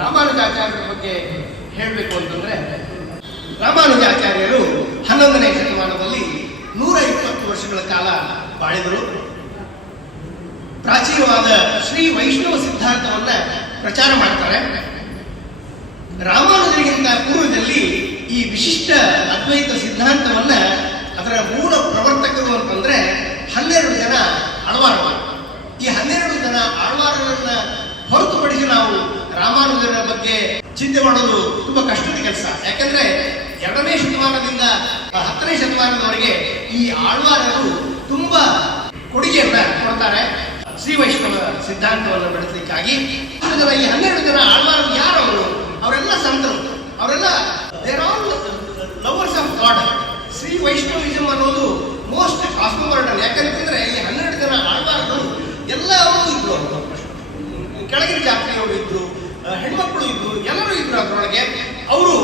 ರಾಮಾನುಜಾಚಾರ್ಯರ ಬಗ್ಗೆ ಹೇಳಬೇಕು ಅಂತಂದ್ರೆ, ರಾಮಾನುಜಾಚಾರ್ಯರು 11ನೇ ಶತಮಾನದಲ್ಲಿ 120 ವರ್ಷಗಳ ಕಾಲ ಬಾಳಿದರು. ಪ್ರಾಚೀನವಾದ ಶ್ರೀ ವೈಷ್ಣವ ಸಿದ್ಧಾಂತವನ್ನ ಪ್ರಚಾರ ಮಾಡ್ತಾರೆ. ರಾಮಾನುಜರಿಗಿಂತ ಪೂರ್ವದಲ್ಲಿ ಈ ವಿಶಿಷ್ಟ ಅದ್ವೈತ ಸಿದ್ಧಾಂತವನ್ನ ಅದರ ಮೂಲ ಪ್ರವರ್ತಕರು ಅಂತಂದ್ರೆ 12 ಜನ ಆಳ್ವಾರರು. ಈ 12 ಜನ ಆಳ್ವಾರರನ್ನ ಹೊರತುಪಡಿಸಿ ನಾವು ರಾಮಾನುಜರ ಬಗ್ಗೆ ಚಿಂತೆ ಮಾಡೋದು ತುಂಬಾ ಕಷ್ಟದ ಕೆಲಸ. ಯಾಕಂದ್ರೆ 2ನೇ ಶತಮಾನದಿಂದ 10ನೇ ಶತಮಾನದವರೆಗೆ ಈ ಆಳ್ವಾರರು ತುಂಬಾ ಕೊಡುಗೆಯನ್ನ ಕೊಡ್ತಾರೆ ಶ್ರೀ ವೈಷ್ಣವ ಸಿದ್ಧಾಂತವನ್ನು ಬೆಳೆಸಲಿಕ್ಕಾಗಿ. ಈ 12 ಜನ ಆಳ್ವಾರರು ಯಾರವರು? ಅವರೆಲ್ಲ ಸಂತರು, ಅವರೆಲ್ಲ there all lovers of God. Shri Vaishnavism ಅನ್ನೋದು ಮೋಸ್ಟ್ ಕಾಸ್ಮೋಪಾಲಿಟನ್. ಯಾಕಂತಂದ್ರೆ ಈ 12 ಜನ ಆಳ್ವಾರರು ಎಲ್ಲರೂ ಇದ್ರು. ಕೆಳಗಿನ ಜಾತಿಯವರು ಇದ್ರು, ಹೆಣ್ಮಕ್ಳು ಇದ್ರು, ಎಲ್ಲರೂ ಇದ್ರು ಅದರೊಳಗೆ. ಅವರು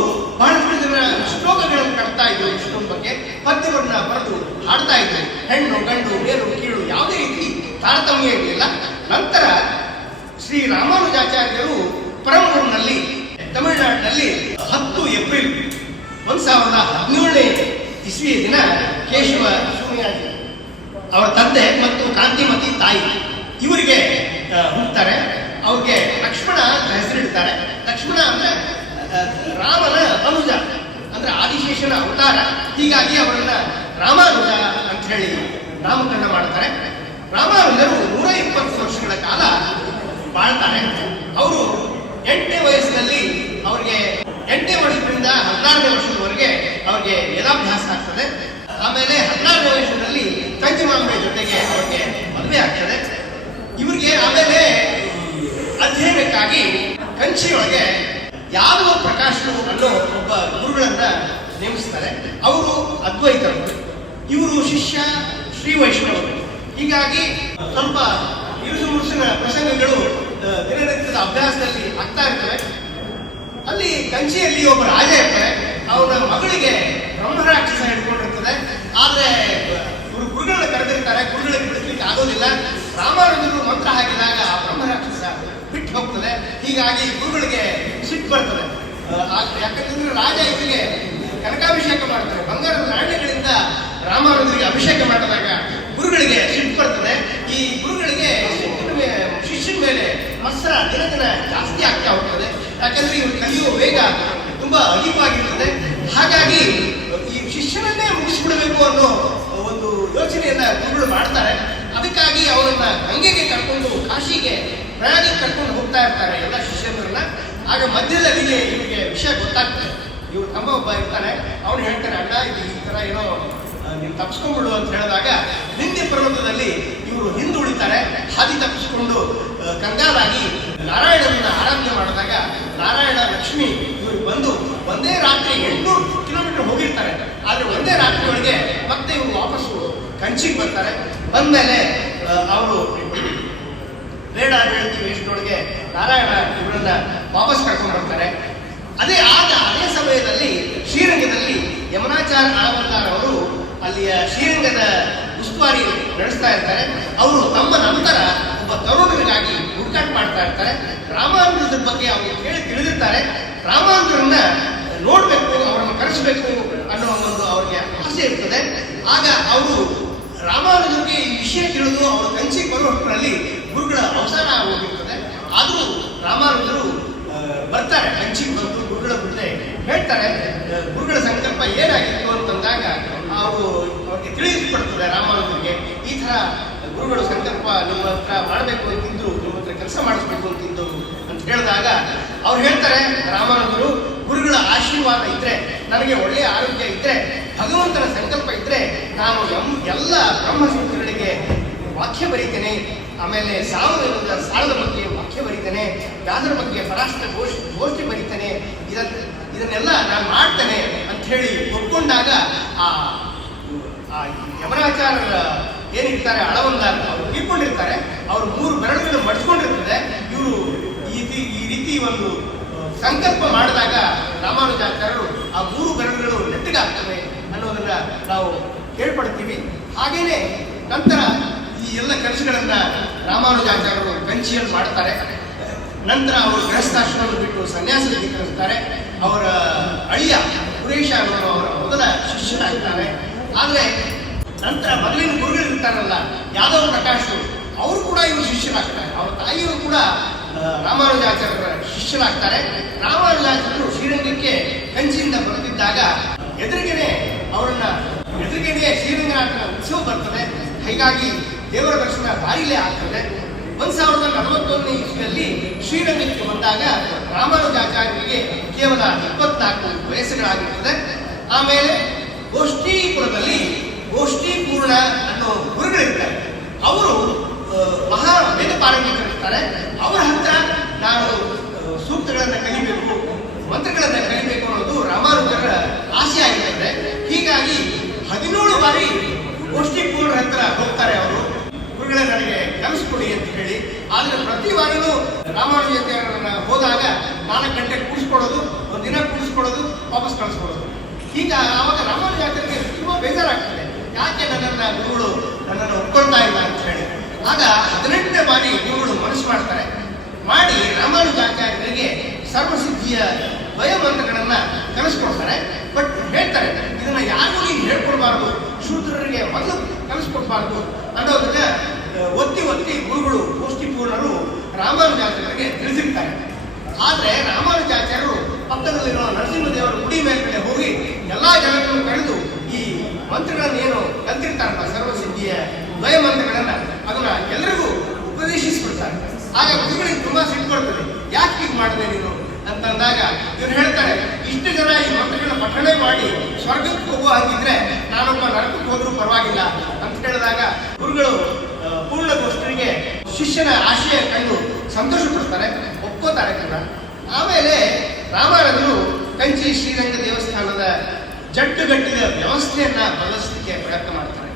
ಬಹಳಷ್ಟು ಜನ ಶ್ಲೋಕಗಳನ್ನು ಕಟ್ತಾ ಇದ್ರು. ವಿಷ್ಣುವಿನ ಬಗ್ಗೆ ಪದ್ಯವನ್ನ ಬರೆದು ಹಾಡ್ತಾ ಇದ್ರು. ಹೆಣ್ಣು ಗಂಡು ಮೇಲು ಕೀಳು ಯಾವುದೇ ರೀತಿ ತಾರತಮ್ಯ ಇರಲಿಲ್ಲ. ನಂತರ ಶ್ರೀ ರಾಮಾನುಜಾಚಾರ್ಯರು ಪರಂಪೂರ್ನಲ್ಲಿ ತಮಿಳುನಾಡಿನಲ್ಲಿ 10 ಏಪ್ರಿಲ್ 1017ನೇ ಇಸ್ವಿಯ ದಿನ ಕೇಶವ ಸೂರ್ಯಾಜಿ ಅವರ ತಂದೆ ಮತ್ತು ಕಾಂತಿಮತಿ ತಾಯಿ ಇವರಿಗೆ ಹುಟ್ಟುತ್ತಾರೆ. ಅವ್ರಿಗೆ ಲಕ್ಷ್ಮಣ ಅಂತ ಹೆಸರಿಡ್ತಾರೆ. ಲಕ್ಷ್ಮಣ ಅಂದ್ರೆ ರಾಮನ ಅನುಜ, ಅಂದ್ರೆ ಆದಿಶೇಷನ ಅವತಾರ. ಹೀಗಾಗಿ ಅವರನ್ನ ರಾಮಾನುಜ ಅಂತ ಹೇಳಿ ನಾಮಕರಣ ಮಾಡ್ತಾರೆ. ರಾಮಾನುಜರು 120 ವರ್ಷಗಳ ಕಾಲ ಬಾಳ್ತಾರೆ. ಅವರು 8ನೇ ವಯಸ್ಸಿನಲ್ಲಿ ಅವ್ರಿಗೆ 8ನೇ ವರ್ಷದಿಂದ 16ನೇ ವರ್ಷದವರೆಗೆ ಅವ್ರಿಗೆ ವೇದಾಭ್ಯಾಸ ಆಗ್ತದೆ. ಆಮೇಲೆ 16ನೇ ವಯಸ್ಸಿನಲ್ಲಿ ತಂಗಿ ಮಾಮನ ಜೊತೆಗೆ ಅವ್ರಿಗೆ ಮದುವೆ ಆಗ್ತದೆ. ಇವರಿಗೆ ಆಮೇಲೆ ಅಧ್ಯಯನಕ್ಕಾಗಿ ಕಂಚಿಯೊಳಗೆ ಯಾದವ ಪ್ರಕಾಶರು ಅನ್ನೋ ಒಬ್ಬ ಗುರುಗಳನ್ನ ನೇಮಿಸ್ತಾರೆ. ಅವರು ಅದ್ವೈತರು, ಇವರು ಶಿಷ್ಯ ಶ್ರೀ ವೈಷ್ಣವರು. ಹೀಗಾಗಿ ಸ್ವಲ್ಪ ಇರುಸು ಮುರುಸಿನ ಪ್ರಸಂಗಗಳು ದಿನನಿತ್ಯದ ಅಭ್ಯಾಸದಲ್ಲಿ ಆಗ್ತಾ ಇರ್ತವೆ. ಅಲ್ಲಿ ಕಂಚಿಯಲ್ಲಿ ಒಬ್ಬ ರಾಜ ಇರ್ತಾರೆ. ಅವನ ಮಗಳಿಗೆ ಬ್ರಹ್ಮರಾಕ್ಷಸ ಹಿಡ್ಕೊಂಡಿರ್ತದೆ. ಆದ್ರೆ ಇವರು ಗುರುಗಳನ್ನ ಕರೆದಿರ್ತಾರೆ, ಗುರುಗಳಿಗೆ ಬಿಡಿಸ್ಲಿಕ್ಕೆ ಆಗೋದಿಲ್ಲ. ರಾಮಾನುಜರು ಮಂತ್ರ ಹಾಕಿದಾಗ ಆ ಬ್ರಹ್ಮರಾಕ್ಷಸ ಬಿಟ್ಟು ಹೋಗ್ತದೆ. ಹೀಗಾಗಿ ಗುರುಗಳಿಗೆ ಸಿಟ್ಟು ಬರ್ತದೆ. ಯಾಕಂತಂದ್ರೆ ರಾಜ ಇವರಿಗೆ ಕನಕಾಭಿಷೇಕ ಮಾಡ್ತಾರೆ. ಬಂಗಾರದ ನಾಣ್ಯಗಳಿಂದ ರಾಮಾನುಜರಿಗೆ ಅಭಿಷೇಕ ಮಾಡಿದಾಗ ಗುರುಗಳಿಗೆ ಸಿಟ್ಟು ಬರ್ತದೆ. ಈ ಗುರುಗಳಿಗೆ ಶಿಷ್ಯನ ಮೇಲೆ ಮತ್ಸರ ದಿನ ದಿನ ಜಾಸ್ತಿ ಆಗ್ತಾ ಹೋಗ್ತದೆ. ಯಾಕಂದ್ರೆ ಇವರು ಕಲಿಯುವ ವೇಗ ತುಂಬಾ ಅಧಿಕವಾಗಿರ್ತದೆ. ಹಾಗಾಗಿ ಈ ಶಿಷ್ಯನನ್ನೇ ಮುಗಿಸ್ಬಿಡಬೇಕು ಅನ್ನೋ ಒಂದು ಯೋಚನೆಯನ್ನ ಗುರುಗಳು ಮಾಡ್ತಾರೆ. ಅದಕ್ಕಾಗಿ ಅವರನ್ನ ಗಂಗೆಗೆ ಕರ್ಕೊಂಡು ಕಾಶಿಗೆ ಪ್ರಯಾಣಕ್ಕೆ ಕರ್ಕೊಂಡು ಹೋಗ್ತಾ ಇರ್ತಾರೆ ಎಲ್ಲ ಶಿಷ್ಯರನ್ನ. ಆಗ ಮಧ್ಯದಲ್ಲಿ ಇವರಿಗೆ ವಿಷಯ ಗೊತ್ತಾಗ್ತದೆ. ಇವ್ರು ತಮ್ಮ ಒಬ್ಬ ಇರ್ತಾನೆ, ಅವನು ಹೇಳ್ತಾನೆ, ಅಣ್ಣ ಇದು ಈ ತರ ಏನೋ ನೀವು ತಪ್ಪಿಸ್ಕೊಂಡ್ಬಿಡು ಅಂತ ಹೇಳಿದಾಗ ನಿಂದೆ ಪರ್ವತದಲ್ಲಿ ಇವರು ಹಿಂದುಳಿತಾರೆ. ಹಾದಿ ತಪ್ಪಿಸ್ಕೊಂಡು ಕಂಗಾಲಾಗಿ ನಾರಾಯಣನ ಆರಾಧನೆ ಮಾಡಿದಾಗ ನಾರಾಯಣ ಲಕ್ಷ್ಮಿ ಇವ್ರಿಗೆ ಬಂದು ಒಂದೇ ರಾತ್ರಿ 800 ಕಿಲೋಮೀಟರ್ ಹೋಗಿರ್ತಾರೆ. ಆದ್ರೆ ಒಂದೇ ರಾತ್ರಿ ಒಳಗೆ ಮತ್ತೆ ಇವರು ವಾಪಸ್ಸು ಕಂಚಿಗೆ ಬರ್ತಾರೆ. ಬಂದ್ಮೇಲೆ ಅವರು ಬೇಡ ಹೇಳ್ತಿ ವೇಷದೊಳಗೆ ನಾರಾಯಣ ಇವರನ್ನ ವಾಪಸ್ ಕರ್ಕೊಂಡು ಬರ್ತಾರೆ. ಅದೇ ಸಮಯದಲ್ಲಿ ಶ್ರೀರಂಗದಲ್ಲಿ ಯಮುನಾಚಾರ್ಯ ಆವರ್ತಾರ್ ಅವರು ಅಲ್ಲಿಯ ಶ್ರೀರಂಗದ ಉಸ್ತುವಾರಿ ನಡೆಸ್ತಾ ಇರ್ತಾರೆ. ಅವರು ತಮ್ಮ ನಂತರ ಒಬ್ಬ ತರುಣರಿಗಾಗಿ ಹುಡುಕಾಟ ಮಾಡ್ತಾ ಇರ್ತಾರೆ. ರಾಮಾನುಜರ ಬಗ್ಗೆ ಅವರು ಕೇಳಿ ತಿಳಿದಿರ್ತಾರೆ. ರಾಮಾನುಜರನ್ನ ನೋಡ್ಬೇಕು, ಅವರನ್ನು ಕರೆಸಬೇಕು ಅನ್ನೋ ಒಂದು ಅವ್ರಿಗೆ ಆಸೆ ಇರ್ತದೆ. ಆಗ ಅವರು ರಾಮಾನುಜರಿಗೆ ಈ ವಿಷಯ ತಿಳಿದು ಅವರು ಕಂಚಿಗೆ ಬರುವಷ್ಟರಲ್ಲಿ ಗುರುಗಳ ಅವಸಾನ ಹೋಗಿರ್ತದೆ. ಆದರೂ ರಾಮಾನುಜರು ಬರ್ತಾರೆ. ಕಂಚಿಗೆ ಬಂದು ಗುರುಗಳ ಮುಂದೆ ಹೇಳ್ತಾರೆ ಗುರುಗಳ ಸಂಕಲ್ಪ ಏನಾಗಿತ್ತು ಅಂತಂದಾಗ ಅವ್ರಿಗೆ ತಿಳಿಸ್ಪಡ್ತದೆ ರಾಮಾನುಜರಿಗೆ. ಈ ತರ ಗುರುಗಳ ಸಂಕಲ್ಪ ನಿಮ್ಮ ಹತ್ರ ಮಾಡಬೇಕು ಅಂತಿದ್ರು, ನಿಮ್ಮ ಹತ್ರ ಕೆಲಸ ಮಾಡಿಸ್ಬೇಕು ಅಂತಿದ್ದು ಅಂತ ಹೇಳಿದಾಗ ಅವ್ರು ಹೇಳ್ತಾರೆ ರಾಮಾನುಜರು, ಗುರುಗಳ ಆಶೀರ್ವಾದ ಇದ್ರೆ, ನನಗೆ ಒಳ್ಳೆಯ ಆರೋಗ್ಯ ಇದ್ರೆ, ಭಗವಂತನ ಸಂಕಲ್ಪ ಇದ್ರೆ ನಾನು ಎಲ್ಲ ಬ್ರಹ್ಮಸೂತ್ರಗಳಿಗೆ ವಾಕ್ಯ ಬರೀತೇನೆ. ಆಮೇಲೆ ಸಾಲದ ಬಗ್ಗೆ ವಾಕ್ಯ ಬರೀತೇನೆ, ವ್ಯಾಸರ ಬಗ್ಗೆ ಪರಾಶರ ಗೋಷ್ಠಿ ಬರೀತೇನೆ. ಇದನ್ನೆಲ್ಲ ನಾನು ಮಾಡ್ತೇನೆ ಅಂತ ಹೇಳಿ ಒಪ್ಕೊಂಡಾಗ ಆ ಯಮರಾಚಾರ್ಯರ ಏನಿರ್ತಾರೆ ಅಳವಂದಾರ ಅವರು ತೀರ್ಕೊಂಡಿರ್ತಾರೆ. ಅವರು 3 ಬೆರಳುಗಳನ್ನು ಮಡ್ಸ್ಕೊಂಡಿರ್ತದೆ. ಇವರು ಈ ರೀತಿ ಒಂದು ಸಂಕಲ್ಪ ಮಾಡಿದಾಗ ರಾಮಾನುಜಾಚಾರ್ಯರು ಆ 3 ಬೆರಳುಗಳು ನೆಟ್ಟಗಾಗ್ತವೆ ಅನ್ನೋದನ್ನ ನಾವು ಕೇಳ್ಪಡ್ತೀವಿ. ಹಾಗೇನೆ ನಂತರ ಈ ಎಲ್ಲ ಕೆಲಸಗಳನ್ನ ರಾಮಾನುಜಾಚಾರ್ಯರು ಕಂಚಿಯಲ್ಲಿ ಮಾಡ್ತಾರೆ. ನಂತರ ಅವರು ಗೃಹಸ್ಥಾಶ್ರಮವನ್ನು ಬಿಟ್ಟು ಆದರೆ ನಂತರ ಮೊದಲಿನ ಗುರುಗಳು ಇರ್ತಾರಲ್ಲ ಯಾದವ ಪ್ರಕಾಶರು, ಅವರು ಕೂಡ ಇವರು ಶಿಷ್ಯರಾಗ್ತಾರೆ. ಅವರ ತಾಯಿಯವರು ಕೂಡ ರಾಮಾನುಜಾಚಾರ್ಯರ ಶಿಷ್ಯರಾಗ್ತಾರೆ. ರಾಮಾನುಜಾಚಾರ್ಯರು ಶ್ರೀರಂಗಕ್ಕೆ ಕಂಚಿಯಿಂದ ಬರೆದಿದ್ದಾಗ ಎದುರಿಗೆನೆ ಶ್ರೀರಂಗನಾಥನ ಉತ್ಸವ ಬರ್ತದೆ. ಹೀಗಾಗಿ ದೇವರ ದರ್ಶನ ದಾರಿಲೇ ಆಗ್ತದೆ. 1041ನೇ ಇಸ್ವಿಯಲ್ಲಿ ಶ್ರೀರಂಗಕ್ಕೆ ಬಂದಾಗ ರಾಮಾನುಜಾಚಾರ್ಯರಿಗೆ ಕೇವಲ 24 ವಯಸ್ಸುಗಳಾಗಿರ್ತದೆ. ಆಮೇಲೆ ಗೋಷ್ಠೀಪುರದಲ್ಲಿ ಗೋಷ್ಠೀಪೂರ್ಣ ಅನ್ನೋ ಗುರುಗಳಿರ್ತಾರೆ. ಅವರು ಮಹಾ ವೇದ ಪಾರಂಗಿಕರಿರ್ತಾರೆ. ಅವರ ಹತ್ರ ನಾನು ಸೂಕ್ತಗಳನ್ನು ಕಲಿಬೇಕು, ಮಂತ್ರಗಳನ್ನು ಕಲಿಬೇಕು ಅನ್ನೋದು ರಾಮಾನುಜರ ಆಸೆ ಆಗಿರ್ತದೆ. ಹೀಗಾಗಿ 17 ಬಾರಿ ಗೋಷ್ಠೀಪೂರ್ಣರ ಹತ್ರ ಹೋಗ್ತಾರೆ ಅವರು. ಗುರುಗಳೇ ನನಗೆ ಕಲಿಸ್ಕೊಡಿ ಅಂತ ಹೇಳಿ. ಆದರೆ ಪ್ರತಿ ಬಾರಿನೂ ರಾಮಾನುಜಾಚಾರ್ಯರನ್ನ ಹೋದಾಗ 4 ಗಂಟೆ ಕೂಡಿಸ್ಕೊಡೋದು, ಒಂದಿನ ಕೂಡಿಸ್ಕೊಡೋದು, ವಾಪಸ್ ಕಳಿಸ್ಕೊಡೋದು. ಈಗ ಆವಾಗ ರಾಮಾನುಜಾಚಾರ್ಯರಿಗೆ ತುಂಬಾ ಬೇಜಾರಾಗ್ತದೆ. ಯಾಕೆ ಗುರುಗಳು ನನ್ನನ್ನು ಒಪ್ಕೊಳ್ತಾ ಇಲ್ಲ ಅಂತ ಹೇಳಿ. ಆಗ 18ನೇ ಬಾರಿ ಗುರುಗಳು ಮನಸ್ಸು ಮಾಡಿ ರಾಮಾನುಜಾಚಾರ್ಯರಿಗೆ ಸರ್ವಸಿದ್ಧಿಯ ವಯಮಂತ್ರಗಳನ್ನ ಕಲಿಸ್ಕೊಡ್ತಾರೆ. ಬಟ್ ಹೇಳ್ತಾರೆ, ಇದನ್ನ ಯಾರಿಗೂ ನೀವು ಹೇಳ್ಕೊಡ್ಬಾರ್ದು, ಶೂದ್ರರಿಗೆ ಮೊದಲು ಕಲಿಸ್ಕೊಡ್ಬಾರ್ದು ಅನ್ನೋದನ್ನ ಒತ್ತಿ ಗುರುಗಳು ಗೋಷ್ಠೀಪೂರ್ಣರು ರಾಮಾನುಜಾಚಾರ್ಯರಿಗೆ ತಿಳಿಸಿರ್ತಾರೆ. ಆದ್ರೆ ರಾಮಾನುಜಾಚಾರ್ಯರು ಪಕ್ಕದಲ್ಲಿರೋ ನರಸಿಂಹದೇವರ ಗುಡಿ ಮೇಲ್ಗಡೆ ಹೋಗಿ ಎಲ್ಲಾ ಜನರನ್ನು ಕರೆದು ಈ ಮಂತ್ರಗಳನ್ನ ಏನು ಕಲ್ತಿರ್ತಾರಲ್ಲ, ಸರ್ವಸಿದ್ಧಿಯ ದ್ವಯ ಮಂತ್ರಗಳನ್ನ, ಅದನ್ನ ಎಲ್ಲರಿಗೂ ಉಪದೇಶಿಸ್ಬಿಡ್ತಾರೆ. ಆಗ ಗುರುಗಳಿಗೆ ತುಂಬಾ ಸಿಟ್ಟು ಬರ್ತದೆ. ಯಾಕೆ ಹೀಗೆ ಮಾಡಿದೆ ನೀನು ಅಂತಂದಾಗ ಇವ್ರು ಹೇಳ್ತಾರೆ, ಇಷ್ಟು ಜನ ಈ ಮಂತ್ರಗಳನ್ನ ಪಠಣೆ ಮಾಡಿ ಸ್ವರ್ಗಕ್ಕೆ ಹೋಗುವ ಹಾಗಿದ್ರೆ ನಾನೊಬ್ಬ ನರಕಕ್ಕೆ ಹೋದ್ರೂ ಪರವಾಗಿಲ್ಲ ಅಂತ ಹೇಳಿದಾಗ ಗುರುಗಳು ಪೂರ್ಣಗೋಷ್ಠರಿಗೆ ಶಿಷ್ಯನ ಆಶಯ ಕಂಡು ಸಂತೋಷ ಪಡ್ತಾರೆ, ಒಪ್ಕೋತಾರೆ ಕೂಡ. ಆಮೇಲೆ ರಾಮಾನುಜರು ಕಂಚಿ ಶ್ರೀರಂಗ ದೇವಸ್ಥಾನದ ಜಡ್ಡುಗಟ್ಟಿದ ವ್ಯವಸ್ಥೆಯನ್ನ ಬದಲಿಸಲಿಕ್ಕೆ ಪ್ರಯತ್ನ ಮಾಡ್ತಾರೆ.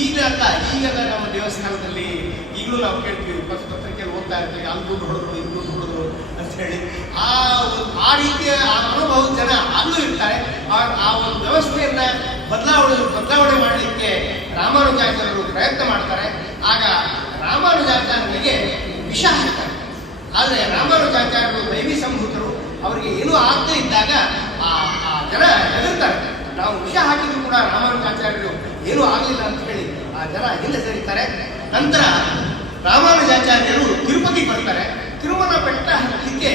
ಈಗೆಲ್ಲ ನಮ್ಮ ದೇವಸ್ಥಾನದಲ್ಲಿ ಈಗಲೂ ನಾವು ಕೇಳ್ತೀವಿ, ಪತ್ರಿಕೆಯಲ್ಲಿ ಓದ್ತಾ ಇರ್ತೀವಿ, ಅಲ್ಲಿ ದುಡ್ಡು ಹೊಡೆದ್ರು, ಇಲ್ಲಿ ದುಡ್ಡು ಹೊಡೆದ್ರು ಅಂತ ಹೇಳಿ. ಆ ರೀತಿಯ ಆ ಮನೋಭಾವದ ಜನ ಆಗ್ಲೂ ಇರ್ತಾರೆ. ಆ ಒಂದು ವ್ಯವಸ್ಥೆಯನ್ನ ಬದಲಾವಣೆ ಮಾಡಲಿಕ್ಕೆ ರಾಮಾನುಜಾಚಾರ್ಯರು ಪ್ರಯತ್ನ ಮಾಡ್ತಾರೆ. ಆಗ ರಾಮಾನುಜಾಚಾರ್ಯರಿಗೆ ವಿಷ ಹಾಕ್ತಾರೆ. ಆದರೆ ರಾಮಾನುಜಾಚಾರ್ಯರು ದೈವಿ ಸಂಭೂತರು, ಅವರಿಗೆ ಏನೂ ಆಗದೆ ಇದ್ದಾಗ ಆ ಜನ ಹೆದರ್ತಾರೆ. ನಾವು ವಿಷ ಹಾಕಿದ್ರು ಕೂಡ ರಾಮಾನುಜಾಚಾರ್ಯರು ಏನೂ ಆಗಲಿಲ್ಲ ಅಂತ ಹೇಳಿ ಆ ಜನ ಹಿಂದೆ ಸರಿತಾರೆ. ನಂತರ ರಾಮಾನುಜಾಚಾರ್ಯರು ತಿರುಪತಿ ಬರ್ತಾರೆ. ತಿರುಮಲ ಬೆಟ್ಟ ಹತ್ತಲಿಕ್ಕೆ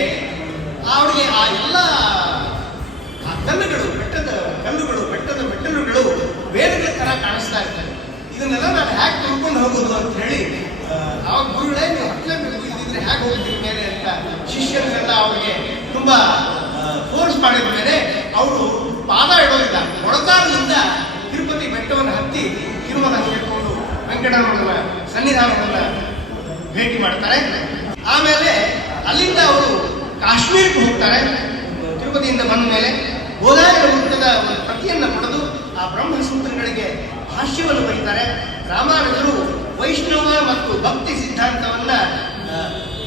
ಅವರಿಗೆ ಆ ಎಲ್ಲ ಕಲ್ಲುಗಳು, ಬೆಟ್ಟದ ಮೆಟ್ಟಲುಗಳು ವೇದಗಳ ತರ ಕಾಣಿಸ್ತಾ ಇರ್ತಾರೆ. ಇದನ್ನೆಲ್ಲ ನಾನು ಹ್ಯಾಕ್ ತಿಳ್ಕೊಂಡು ಹೋಗೋದು ಅಂತ ಹೇಳಿ ಅವಾಗ ಗುರುಗಳೇ ನೀವು ಹತ್ತಲೇಬೇಕು, ಇಲ್ಲಿದ್ರೆ ಹೇಗೆ ಹೋಗ್ತೀವಿ ಮೇಲೆ ಅಂತ ಶಿಷ್ಯರಿಗೆಲ್ಲ ಅವರಿಗೆ ತುಂಬಾ ಫೋರ್ಸ್ ಮಾಡಿದ ಮೇಲೆ ಅವರು ಪಾದ ಇಡೋದಿಲ್ಲ. ಮೊಳಕಾಲಿನಿಂದ ತಿರುಪತಿ ಬೆಟ್ಟವನ್ನು ಹತ್ತಿ ತಿರುಮಲ ಸೇರಿಕೊಂಡು ವೆಂಕಟರಮಣನ ಸನ್ನಿಧಾನವನ್ನ ಭೇಟಿ ಮಾಡ್ತಾರೆ. ಆಮೇಲೆ ಅಲ್ಲಿಂದ ಅವರು ಕಾಶ್ಮೀರಕ್ಕೆ ಹೋಗ್ತಾರೆ. ತಿರುಪತಿಯಿಂದ ಬಂದ ಮೇಲೆ ಗೋದಾವರಿ ವೃತ್ತದ ಒಂದು ಪ್ರತಿಯನ್ನ ಪಡೆದು ಆ ಬ್ರಹ್ಮಸೂತ್ರಗಳಿಗೆ ಭಾಷ್ಯವನ್ನು ಬರೀತಾರೆ. ರಾಮಾನುಜರು ವೈಷ್ಣವ ಮತ್ತು ಭಕ್ತಿ ಸಿದ್ಧಾಂತವನ್ನ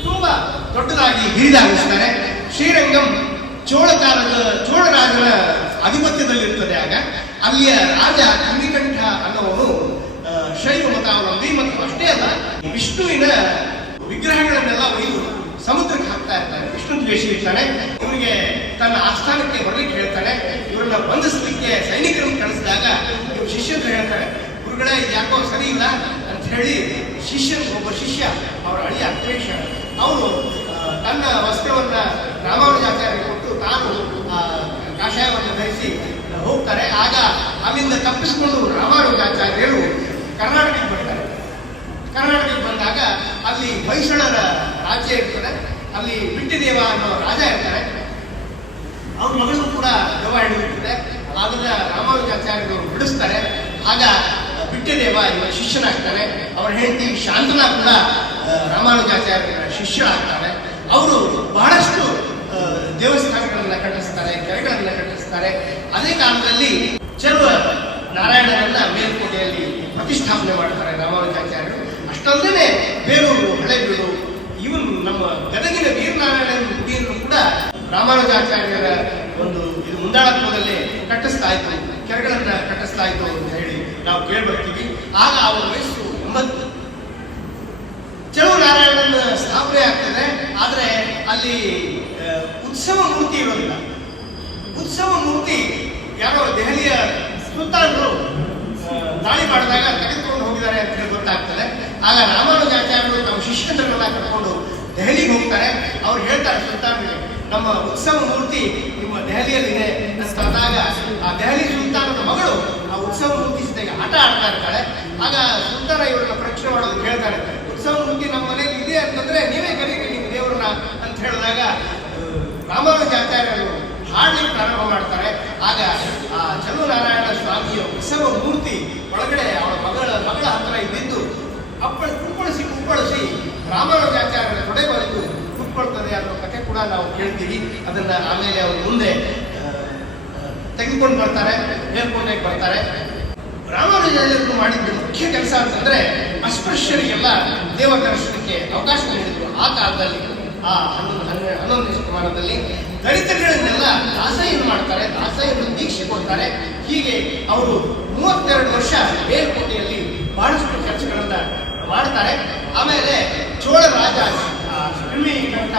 ತುಂಬಾ ದೊಡ್ಡದಾಗಿ ಹಿರಿದಾಗಿಸ್ತಾರೆ. ಶ್ರೀರಂಗಂ ಚೋಳರಾಜನ ಆಧಿಪತ್ಯದಲ್ಲಿರ್ತದೆ. ಆಗ ಅಲ್ಲಿಯ ರಾಜ ಕುಂದಿಕಂಠ ಅನ್ನೋನು ಶೈವ ಮತಾವಲಂಬಿ, ಮತ್ತು ಅಷ್ಟೇ ಅಲ್ಲ, ವಿಷ್ಣುವಿನ ವಿಗ್ರಹಗಳನ್ನೆಲ್ಲ ಒಯ್ದು ಸಮುದ್ರಕ್ಕೆ ಹಾಕ್ತಾ ಇರ್ತಾರೆ. ವಿಷ್ಣು ದ್ವೇಷಿ ಇರ್ತಾನೆ. ಇವರಿಗೆ ತನ್ನ ಆಸ್ಥಾನಕ್ಕೆ ಬರಲಿಕ್ಕೆ ಹೇಳ್ತಾನೆ. ಇವರನ್ನ ಬಂಧಿಸಲಿಕ್ಕೆ ಸೈನಿಕರನ್ನು ಕಳಿಸಿದಾಗ ಇವರು ಶಿಷ್ಯರು ಹೇಳ್ತಾರೆ, ಗುರುಗಳೇ ಯಾಕೋ ಸರಿ ಇಲ್ಲ ಅಂತ ಹೇಳಿ ಒಬ್ಬ ಶಿಷ್ಯ ಅವರ ಅಳಿಯ ಅಕ್ಲೇಶ ಅವನು ತನ್ನ ವಸ್ತ್ರವನ್ನ ರಾಮಾನುಜಾಚಾರ್ಯರಿಗೆ ಕೊಟ್ಟು ತಾನು ಕಾಷಾಯವನ್ನು ಧರಿಸಿ ಹೋಗ್ತಾರೆ. ಆಗ ಅಲ್ಲಿಂದ ತಪ್ಪಿಸಿಕೊಂಡು ರಾಮಾನುಜಾಚಾರ್ಯರು ಕರ್ನಾಟಕಕ್ಕೆ ಬರ್ತಾರೆ. ಕರ್ನಾಟಕಕ್ಕೆ ಬಂದಾಗ ಅಲ್ಲಿ ಹೊಯ್ಸಳರ ರಾಜ್ಯ ಇರ್ತದೆ. ಅಲ್ಲಿ ಬಿಟ್ಟಿದೇವ ಅನ್ನೋ ರಾಜ ಇರ್ತಾರೆ. ಅವ್ರ ಮಗಳು ಕೂಡ ದೆವ್ವ ಹಿಡಿದಿರ್ತದೆ. ಅದನ್ನ ರಾಮಾನುಜಾಚಾರ್ಯರು ಬಿಡಿಸ್ತಾರೆ. ಆಗ ಬಿಟ್ಟಿದೇವ ಇವರ ಶಿಷ್ಯನಾಗ್ತಾನೆ. ಅವರ ಹೆಂಡತಿ ಶಾಂತನಾ ಕೂಡ ರಾಮಾನುಜಾಚಾರ್ಯರ ಶಿಷ್ಯರಾಗ್ತಾರೆ. ಅವರು ಬಹಳಷ್ಟು ದೇವಸ್ಥಾನಗಳನ್ನ ಕಟ್ಟಿಸ್ತಾರೆ, ಕೆರೆಗಳನ್ನ ಕಟ್ಟಿಸ್ತಾರೆ. ಅದೇ ಕಾಲದಲ್ಲಿ ಚಲುವ ನಾರಾಯಣರನ್ನ ಮೇಲ್ಕೋಟೆಯಲ್ಲಿ ಪ್ರತಿಷ್ಠಾಪನೆ ಮಾಡ್ತಾರೆ ರಾಮಾನುಜಾಚಾರ್ಯರು. ಅಷ್ಟಲ್ಲದೆ ಬೇಲೂರು, ಹಳೆಬೀಡು, ಇವನ್ ನಮ್ಮ ಗದಗಿನ ವೀರನಾರಾಯಣನ ಗುಡಿಯನ್ನು ಕೂಡ ರಾಮಾನುಜಾಚಾರ್ಯರ ಒಂದು ಇದು ಮುಂದಾಳತ್ವದಲ್ಲಿ ಕಟ್ಟಿಸ್ತಾ ಇತ್ತು, ಕೆರೆಗಳನ್ನ ಕಟ್ಟಿಸ್ತಾ ಇತ್ತು ಅಂತ ಹೇಳಿ ನಾವು ಕೇಳ್ಬರ್ತೀವಿ. ಆಗ ಅವರ ವಯಸ್ಸು 9. ಚಲುವ ನಾರಾಯಣನ ಸ್ಥಾಪನೆ ಆಗ್ತದೆ. ಆದರೆ ಅಲ್ಲಿ ಉತ್ಸವ ಮೂರ್ತಿ ಇರೋದಿಲ್ಲ. ಉತ್ಸವ ಮೂರ್ತಿ ಯಾರೋ ದೆಹಲಿಯ ಸುಲ್ತಾನರು ದಾಳಿ ಮಾಡಿದಾಗ ತೆಗೆದುಕೊಂಡು ಹೋಗಿದ್ದಾರೆ ಅಂತ ಹೇಳಿ ಗೊತ್ತಾಗ್ತದೆ. ಆಗ ರಾಮಾನುಜಾಚಾರ್ಯರು ತಮ್ಮ ಶಿಷ್ಯರನ್ನೆಲ್ಲ ಕರ್ಕೊಂಡು ದೆಹಲಿಗೆ ಹೋಗ್ತಾರೆ. ಅವ್ರು ಹೇಳ್ತಾರೆ ಸುಲ್ತಾನ್ಗೆ, ನಮ್ಮ ಉತ್ಸವ ಮೂರ್ತಿ ನಿಮ್ಮ ದೆಹಲಿಯಲ್ಲಿದೆ ಅಂತ ಅಂದಾಗ ಆ ದೆಹಲಿ ಸುಲ್ತಾನದ ಮಗಳು ಆ ಉತ್ಸವ ಮೂರ್ತಿ ಜೊತೆಗೆ ಆಟ ಆಡ್ತಾ ಇರ್ತಾಳೆ. ಆಗ ಸುಲ್ತಾನ ಇವರನ್ನ ಪ್ರಶ್ನೆ ಮಾಡೋದು ಹೇಳ್ತಾರೆ, ಉತ್ಸವ ಮೂರ್ತಿ ನಮ್ಮ ಮನೆಯಲ್ಲಿ ಇದೆ ಅಂತಂದ್ರೆ ನೀವೇ ಕರೀರಿ ನಿಮ್ಮ ದೇವರನ್ನ ಅಂತ ಹೇಳಿದಾಗ ರಾಮಾನುಜಾಚಾರ್ಯರು ಹಾಡ್ಲಿಕ್ಕೆ ಪ್ರಾರಂಭ ಮಾಡ್ತಾರೆ. ಆಗ ಆ ಚಲುನಾರಾಯಣ ಸ್ವಾಮಿಯ ಉತ್ಸವ ಮೂರ್ತಿ ಒಳಗಡೆ ಅವಳ ಮಗಳ ಹತ್ರ ಇದ್ದಿದ್ದು ಕುಪ್ಪಳಿಸಿ ರಾಮಾನುಜಾಚಾರ್ಯರ ತೊಡೆ ಬರೆದು ಕುತ್ಕೊಳ್ತದೆ ಅನ್ನೋ ಕಥೆ ಕೂಡ ನಾವು ಕೇಳ್ತೀವಿ. ಅದನ್ನ ಆಮೇಲೆ ಅವರು ಮುಂದೆ ತೆಗೆದುಕೊಂಡು ಬರ್ತಾರೆ, ಹೇಳ್ಕೊಂಡೇ ಬರ್ತಾರೆ. ರಾಮಾನುಜಾಚಾರ್ಯರು ಮಾಡಿದ್ದ ಮುಖ್ಯ ಕೆಲಸ ಅಂತಂದ್ರೆ ಅಸ್ಪೃಶ್ಯರಿಗೆಲ್ಲ ದೇವ ದರ್ಶನಕ್ಕೆ ಅವಕಾಶ ನೀಡಿದ್ರು. ಆ ಕಾಲದಲ್ಲಿ ಆ 11ನೇ ಶತಮಾನದಲ್ಲಿ ದಲಿತಗಳನ್ನೆಲ್ಲ ದಾಸೆಯನ್ನು ಮಾಡ್ತಾರೆ, ದಾಸೆಯನ್ನು ದೀಕ್ಷೆ ಕೊಡ್ತಾರೆ. ಹೀಗೆ ಅವರು 32 ವರ್ಷ ಮೇಲ್ಕೋಟೆಯಲ್ಲಿ ಬಹಳಷ್ಟು ಕೆಲಸಗಳನ್ನ ಮಾಡ್ತಾರೆ. ಆಮೇಲೆ ಚೋಳ ರಾಜ ಶ್ರೀರಂಗಪಟ್ಟ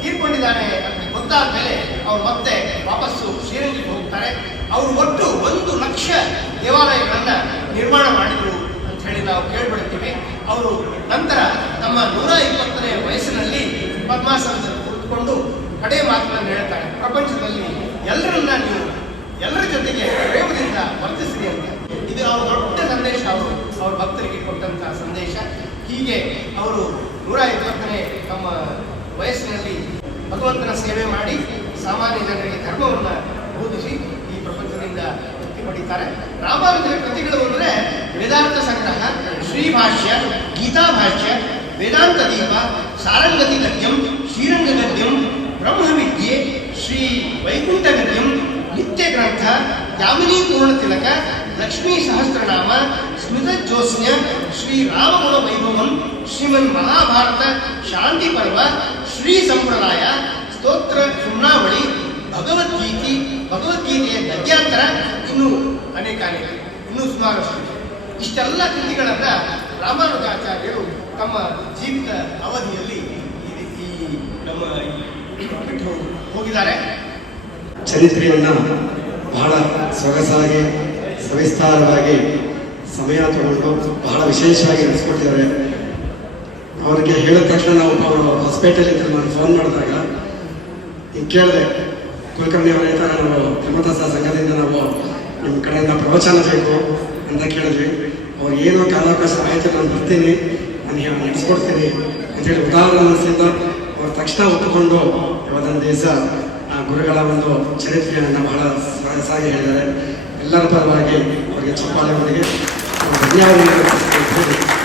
ತೀರ್ಕೊಂಡಿದ್ದಾನೆ ಅಂತ ಗೊತ್ತಾದ ಮೇಲೆ ಅವ್ರು ಮತ್ತೆ ವಾಪಸ್ಸು ಶ್ರೀರಂಗಕ್ಕೆ ಹೋಗ್ತಾರೆ. ಅವರು ಒಟ್ಟು 1 ಲಕ್ಷ ದೇವಾಲಯಗಳನ್ನ ನಿರ್ಮಾಣ ಮಾಡಿದ್ರು ಅಂತ ಹೇಳಿ ನಾವು ಕೇಳ್ಬಿಡ್ತೀವಿ. ಅವರು ನಂತರ ತಮ್ಮ 120ನೇ ವಯಸ್ಸಿನಲ್ಲಿ ಪದ್ಮಾಸನದಲ್ಲಿ ಕುಳಿತುಕೊಂಡು ಕಡೆ ಮಾತುಗಳನ್ನು ಹೇಳ್ತಾರೆ, ಪ್ರಪಂಚದಲ್ಲಿ ಎಲ್ಲರನ್ನ ನೀವು ಎಲ್ಲರ ಜೊತೆಗೆ ಪ್ರೇಮದಿಂದ ವರ್ತಿಸ್ರಿ ಅಂತ. ಇದು ಅವ್ರ ದೊಡ್ಡ ಸಂದೇಶ, ಅವ್ರ ಭಕ್ತರಿಗೆ ಕೊಟ್ಟಂತಹ ಸಂದೇಶ. ಹೀಗೆ ಅವರು 120ನೇ ತಮ್ಮ ವಯಸ್ಸಿನಲ್ಲಿ ಭಗವಂತನ ಸೇವೆ ಮಾಡಿ ಸಾಮಾನ್ಯ ಜನರಿಗೆ ಧರ್ಮವನ್ನು ಬೋಧಿಸಿ ಈ ಪ್ರಪಂಚದಿಂದ ಮುಕ್ತಿ ಪಡೀತಾರೆ. ರಾಮಾನುಜರ ಕೃತಿಗಳು ಅಂದರೆ ವೇದಾಂತ ಸಂಗ್ರಹ, ಶ್ರೀಭಾಷ್ಯ, ಗೀತಾಭಾಷ್ಯ, ವೇದಾಂತ ದೀಪ, ಸಾರಂಗತಿ ಗದ್ಯಂ, ಶ್ರೀರಂಗ ಗದ್ಯಂ, ಬ್ರಹ್ಮವಿದ್ಯೆ, ಶ್ರೀ ವೈಕುಂಠ ಗದ್ಯಂ, ನಿತ್ಯ ಗ್ರಂಥ, ಯಾಮಿನಿ ಪೂರ್ಣ ತಿಲಕ, ಲಕ್ಷ್ಮೀ ಸಹಸ್ರನಾಮ, ಸ್ಮಿತ ಜ್ಯೋತ್ಸ್ನ, ಶ್ರೀ ರಾಮಗುಣ ವೈಭವಂ, ಶ್ರೀಮನ್ ಮಹಾಭಾರತ ಶಾಂತಿ ಪರ್ವ, ಶ್ರೀ ಸಂಪ್ರದಾಯ, ಸ್ತೋತ್ರ ಸುಮ್ನಾವಳಿ, ಭಗವದ್ಗೀತೆಯ ಗದ್ಯಾಂತರ, ಇನ್ನೂ ಅನೇಕ ಇನ್ನೂ ಸುಮಾರಷ್ಟು. ಇಷ್ಟೆಲ್ಲ ಕೃತಿಗಳನ್ನ ರಾಮಾನುಜಾಚಾರ್ಯರು ತಮ್ಮ ಜೀವಿತ ಅವಧಿಯಲ್ಲಿ ಈ ನಮ್ಮ ಬಿಟ್ಟು ಹೋಗಿದ್ದಾರೆ. ಚರಿತ್ರೆಯನ್ನು ಬಹಳ ಸೊಗಸಾಗಿ ಸವಿಸ್ತಾರವಾಗಿ ಸಮಯ ತಗೊಂಡು ಬಹಳ ವಿಶೇಷವಾಗಿ ನಡೆಸ್ಕೊಟ್ಟಿದ್ದಾರೆ. ಅವರಿಗೆ ಹೇಳಿದ ತಕ್ಷಣ ನಾವು ಅವರು ಹಾಸ್ಪಿಟಲಿಂದ ನಾನು ಫೋನ್ ಮಾಡಿದಾಗ ಈಗ ಕೇಳಿದೆ, ಕುಲಕರ್ಣಿ ಅವರ ಹೇಳ್ತಾರೆ, ನಾವು ಧರ್ಮದಾಸ ಸಂಘದಿಂದ ನಾವು ನಿಮ್ಮ ಕಡೆಯಿಂದ ಪ್ರವಚನ ಬೇಕು ಅಂತ ಕೇಳಿದ್ವಿ. ಅವ್ರು ಏನೋ ಕಾಲಾವಕಾಶ ಆಯಿತು, ನಾನು ಬರ್ತೀನಿ, ನಾನು ನಡೆಸ್ಕೊಡ್ತೀನಿ ಅಂತೇಳಿ ಉದಾಹರಣೆ ಮನಸ್ಸಿಂದ ಅವ್ರು ತಕ್ಷಣ ಒಪ್ಪಿಕೊಂಡು ಇವತ್ತೊಂದು ದಿವಸ ಗುರುಗಳ ಒಂದು ಚರಿತ್ರೆಯನ್ನು ಬಹಳ ಸಹಜವಾಗಿ ಹೇಳಿದ್ದಾರೆ. ಎಲ್ಲರ ಪರವಾಗಿ ಅವರಿಗೆ ಚಪ್ಪಾಳೆ ಅವರಿಗೆ ಧನ್ಯವಾದಗಳು.